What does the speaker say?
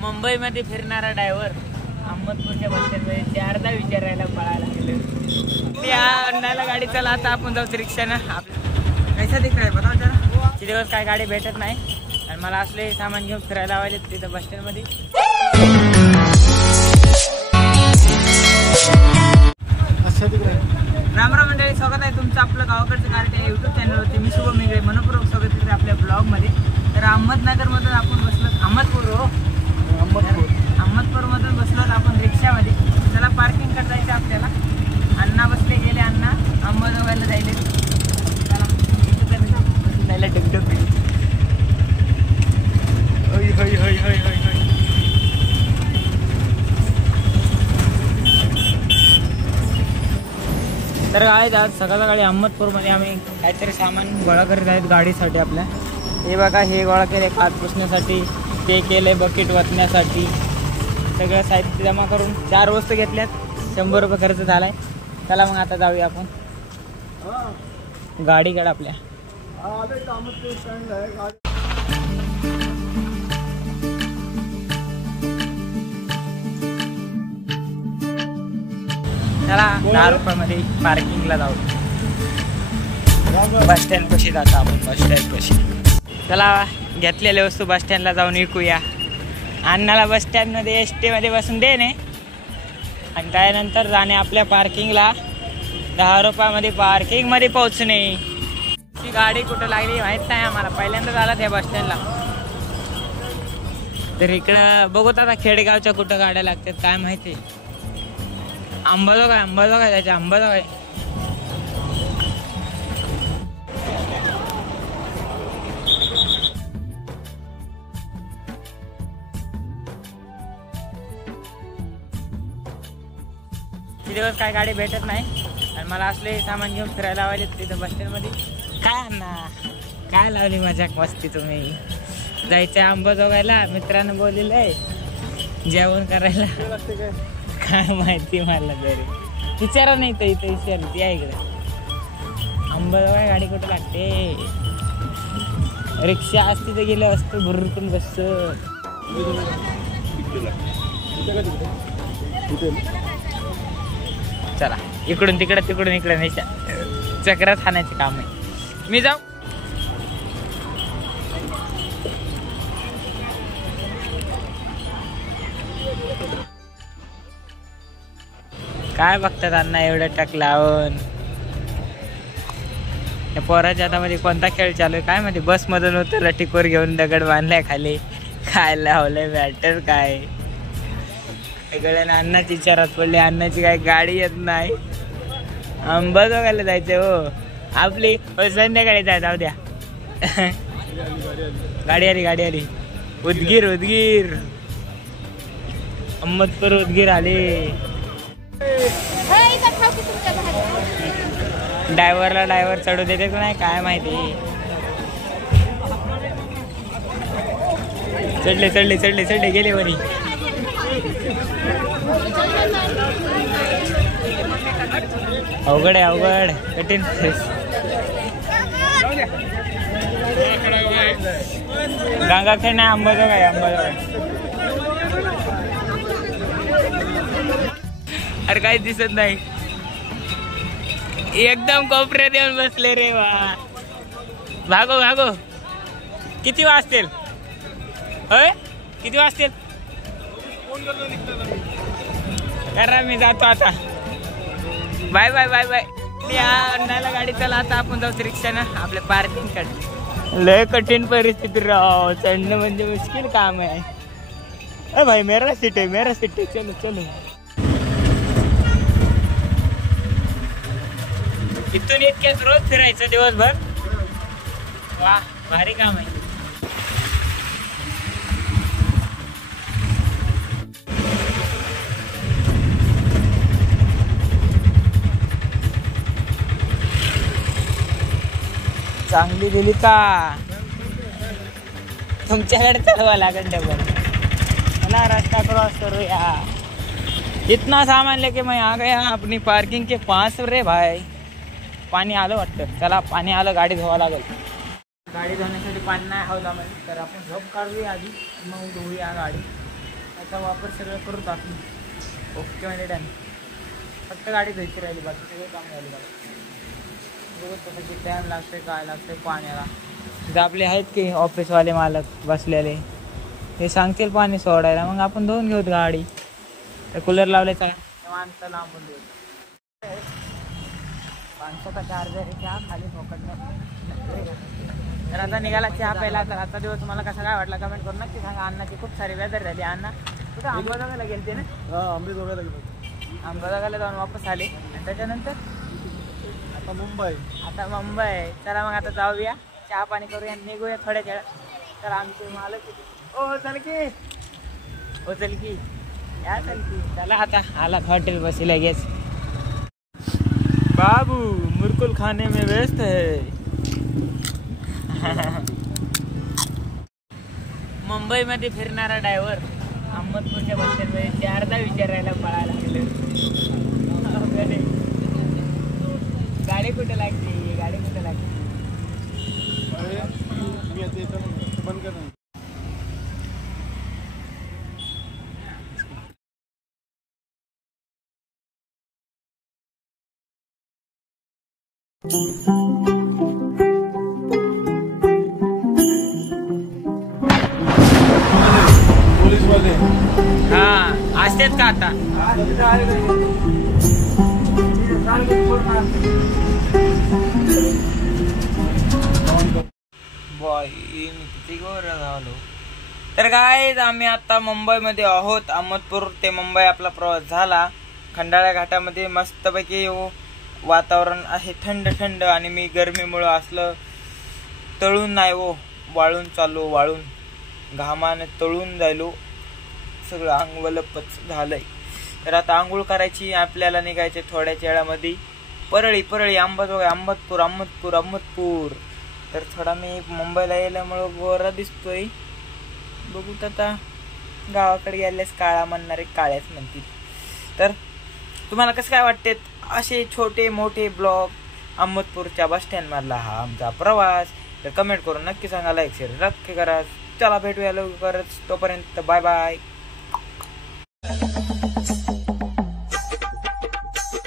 मुंबईमध्ये फिरणारा ड्रायव्हर अहमदपूरच्या बस स्टँडमध्ये चारदा विचारायला पळायला गेलो. त्या अण्णाला गाडी चला आता आपण जाऊ रिक्षानं. कैसा दिख रहा है बताओ जरा. किती दिवस काय गाडी भेटत नाही आणि मला असले सामान घेऊन फिरायला लावायचे तिथं बस स्टँडमध्ये. राम राम मंडळी, स्वागत आहे तुमचं आपलं गावाकडचं कार्य युट्यूब चॅनलवरती. मी शुभम मेघे मनपूर्वक स्वागत करते आपल्या ब्लॉगमध्ये. तर अहमदनगरमधून आपण बसलो अहमदपूरमधून बसलो आपण रिक्षामध्ये. त्याला पार्किंग करता जायचं आपल्याला. अण्णा बसले गेले, अण्णा अंबाजोगाईला जायले. चला बसून जायला डगडग. तर आज सकाळ सकाळी अहमदपूरमध्ये आम्ही काहीतरी सामान गोळा करीत आहेत गाडीसाठी आपल्या. हे बघा, हे गोळा केले काच पुसण्यासाठी, ते केले बकेट वाचण्यासाठी. सगळं साहित्य जमा करून 4 वस्तू घेतल्यात. 100 रुपये खर्च झालाय. चला मग आता जाऊया आपण गाडीकडे आपल्या. चला 10 रुपयामध्ये पार्किंगला जाऊ. बस स्टँड कशी जातो आपण, बस स्टँड कशी. चला घेतलेल्या वस्तू बस स्टँडला जाऊन विकूया. अण्णाला बस स्टँडमध्ये ST मध्ये बसून देणे आणि त्यानंतर जाणे आपल्या पार्किंगला. 10 रुपयामध्ये पार्किंगमध्ये पोहोचणे. ती गाडी कुठं लागली माहीत नाही आम्हाला, पहिल्यांदा झाला त्या बस स्टँडला. तर इकडं बघूत आता खेडेगावच्या कुठं गाड्या लागतात काय माहिती. अंबाजोगाई त्याच्या अंबाजोगाई. किती दिवस काय गाडी भेटत नाही आणि मला असले सामान घेऊन फिरायला लावायचे तिथं बस स्टँडमध्ये. काय ना काय लावली मजाक मस्ती तुम्ही. जायचं अंबाजोगाईला, मित्रांनं बोललेलं आहे जेवण करायला. काय माहिती मला तरी विचारा नाही तर इथं विचार ती आहे इकडे. अंबाजोगाई गाडी कुठं लागते. रिक्षा असती तर गेलो असतो भरपूर बस. चला इकडून तिकडे तिकडून इकडे नाही, चक्रात खाण्याचे काम आहे. मी जाऊ. काय बघतात अण्णा एवढं टक लावून. या पोराच्या हातामध्ये कोणता खेळ चालू आहे काय माहिती. बस मधून उतरला, टिकोर घेऊन दगड बांधलाय खाली. काय लावलंय बॅटर काय गळ्याने. अण्णाची विचारात पडले, अण्णाची काय गाडी येत नाही. अंबाजोगाईला जायचंय हो आपली. संध्याकाळी जाय, जाऊ द्या. गाडी आली. उदगीर अहमदपूर उदगीर आले. ड्रायव्हर चढू देते का नाही काय माहिती. चढले गेले वरी. अवघड कठीण. गंगाखेड नाही, अंबाजोगाई. अरे काही दिसत नाही. एकदम कोपऱ्यात येऊन बसले रे वा. भागो. किती वाजतील होय, किती वाजतील करा. मी जातो आता. बाय. या अण्णाला गाडी चला आता आपण जाऊ रिक्षानं आपल्या पार्किंग कडे. लय कठीण परिस्थिती राव. चढणं म्हणजे मुश्किल काम आहे. अरे भाई मेरा सीट है. चलो इथून इतक्याच रोज फिरायचं दिवसभर. वा भारी काम आहे. चांगली दिली का तुमच्याकडे चढवा लागेल डबल. मला रास्ता क्रॉस करूया. इतना सामान लेके मैं आ गया अपनी पार्किंग के पास. रे भाई पाणी आलं वाटतं. चला पाणी आलं, गाडी धुवा लागेल. गाडी धुण्यासाठी पाणी नाही हवं तर आपण झोप काढूया आधी, मग धुऊया गाडी. आता वापर सगळं करू टाकू. ओके म्हणजे डन. फक्त गाडी धुवायची राहिली, बाकी सगळं काम झालं बघा. बघत तसं की टाईम लागतोय काय लागतंय पाण्याला. जे आपले आहेत की ऑफिसवाले मालक बसलेले ते सांगतील पाणी सोडायला, मग आपण धुवून घेऊत गाडी. तर कूलर लावल्याचा माणसं लांबून देऊ. माणसाचा चार्जर चहा खाली फोकट. तर आता निघाला चहा प्यायला. तर आता दिवस तुम्हाला कसा काय वाटला कमेंट करून नक्की सांगा. अण्णाची खूप सारी वेदर झाली. अण्णा कुठं अंबाजोगाईला गेलते ना? अंबाजोगाईला गेलो. अंबाजोगाईला जाऊन वापस आले आणि त्याच्यानंतर आता मुंबई. चला मग आता जाऊया, चहा पाणी करूया, निघूया थोड्या वेळात. तर आमचे मालक ओ चल की या चल की. चला आता आला हॉटेल बसी लगेच. बाबू मुरकुल खाने में व्यस्त है. मुंबई मध्ये फिरणारा ड्रायव्हर अहमदपूरच्या बस स्टँडमध्ये चारदा विचारायला पळायला लागले. गाडी कुठे लागते. बंद कर. पोलीस वाले हा असतेच का आता. तर काय आम्ही आता मुंबईमध्ये आहोत. अहमदपूर ते मुंबई आपला प्रवास झाला. खंडाळा घाटामध्ये मस्तपैकी वातावरण आहे थंड थंड. आणि मी गरमीमुळं असलं तळून नाही वाळून चाललो. वाळून घामाने तळून जायलो. सगळं अंग वलपच झालंय. तर आता आंघोळ करायची. आपल्याला निघायचे थोड्याच वेळामध्ये परळी अहमदपूर. तर थोडा मी मुंबईला गेल्यामुळं गोरा दिसतोय. बघूत आता. गावाकडे गेल्यास काळा म्हणणारे काळ्याच म्हणतील. तर तुम्हाला कसं काय वाटते असे छोटे मोठे ब्लॉग अहमदपूरच्या बस स्टँड मधला हा आमचा प्रवास. तर कमेंट करून नक्की सांगा, लाईक शेअर नक्की करा. चला भेटूया लवकरच. तोपर्यंत बाय बाय.